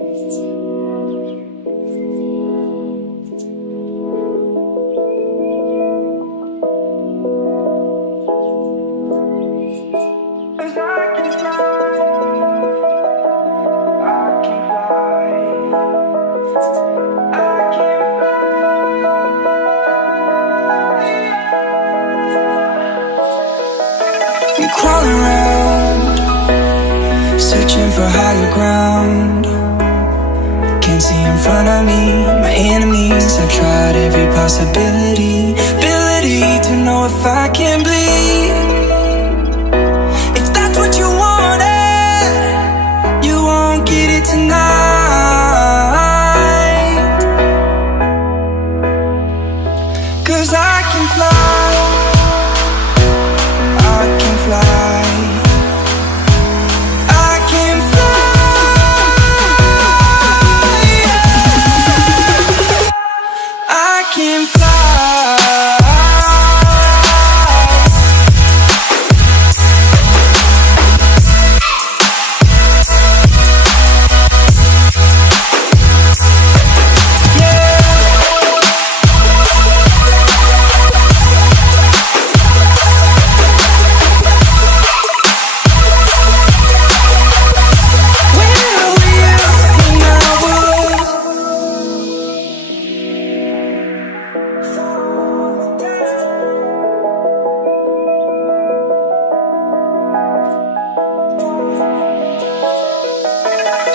I'm crawling around, searching for higher ground. Can't see in front of me, my enemies. I've tried every possibility, ability to know if I can bleed. If that's what you wanted, you won't get it tonight. 'Cause I can fly, I can fly, I can fly, yeah. I can fly.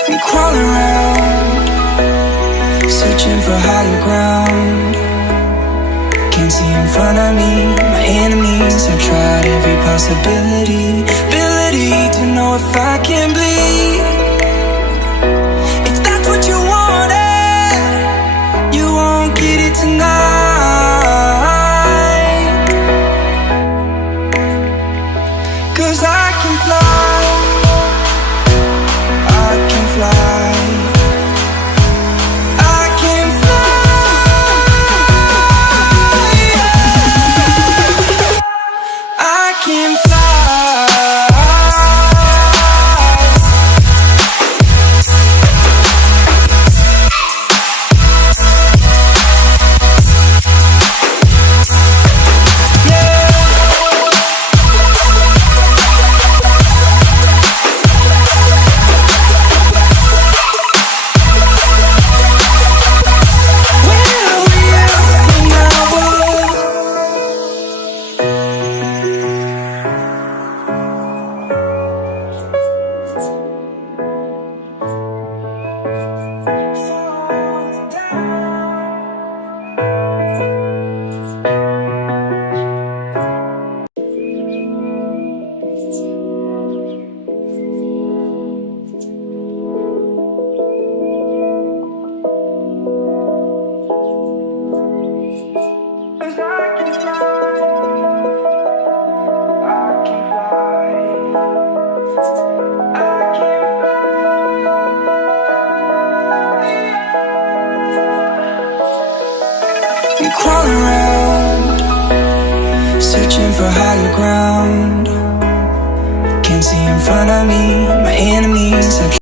I'm crawling around, searching for higher ground. Can't see in front of me, my enemies. I've tried every possibility, ability to know if I can bleed. If that's what you wanted, you won't get it tonight. 'Cause I can fly, I can fly, I can fly, yeah. I can fly. I'm crawling around, searching for higher ground. Can't see in front of me, my enemies.